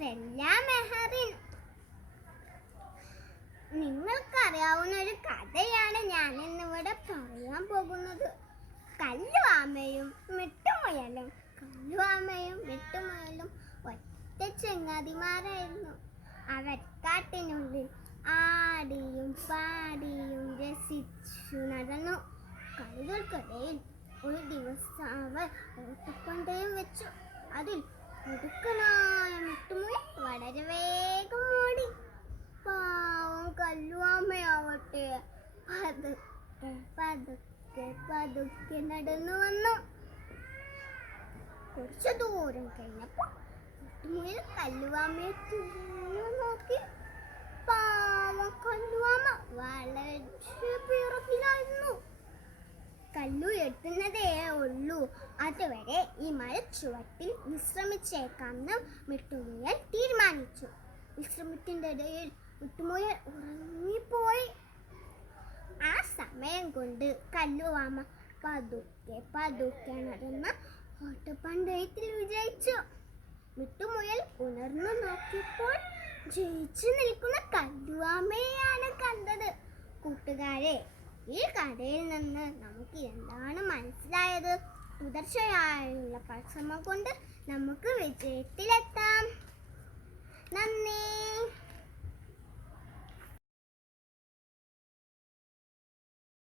ഞാൻ ഫെല്ല മെഹറിൻ. നിങ്ങൾക്കറിയാവുന്ന ഒരു കഥയാണ് ഞാൻ ഇന്നിവിടെ പറയാൻ പോകുന്നത്. കല്ലുവാമയും മിട്ടുമുയലും. കല്ലുവാമയും മിട്ടുമുയലും ഒറ്റ ചെങ്ങാതിമാരായിരുന്നു. അവർ കാട്ടിനുള്ളിൽ ആടിയും പാടിയും രസിച്ചു നടന്നു. കളികൾക്കിടയിൽ ഒരു ദിവസം അവർ ഓട്ടപ്പന്തയം വെച്ചു. അതിൽ മുടുക്കനായ മിട്ടുമുയൽ വളരെ വേഗം ഓടി പാവം കല്ലുവാമയാവട്ടെ പതുക്കെ പതുക്കെ നടന്നു വന്നു. കുറച്ച് ദൂരം കഴിഞ്ഞപ്പോ മുയിൽ കല്ലുവാമയെ തിരിഞ്ഞു നോക്കി പാവം കല്ലുവാമ വളരെ പിറപ്പിലായിരുന്നു കല്ലു എത്തുന്നതേ ഉള്ളൂ. അതുവരെ ഈ മരച്ചുവട്ടിൽ വിശ്രമിച്ചേക്കാമെന്ന് മിട്ടുമുയൽ തീരുമാനിച്ചു. വിശ്രമത്തിന്റെ ഇടയിൽ മുട്ടുമുയൽ ഉറങ്ങിപ്പോയി. സമയം കൊണ്ട് കല്ലുവാമ പതുക്കെ പതുക്കെ നടന്ന ഓട്ടപ്പന്തയത്തിൽ വിജയിച്ചു. മിട്ടുമുയൽ ഉണർന്നു നോക്കിയപ്പോൾ ജയിച്ചു നിൽക്കുന്ന കല്ലുവാമയാണ് കണ്ടത്. കൂട്ടുകാരെ ഈ കഥയിൽ നിന്ന് നമുക്ക് എന്താണ് മനസ്സിലായത്? തുടർച്ചയായുള്ള പരിശ്രമം കൊണ്ട് നമുക്ക് വിജയത്തിലെത്താം. നന്ദി.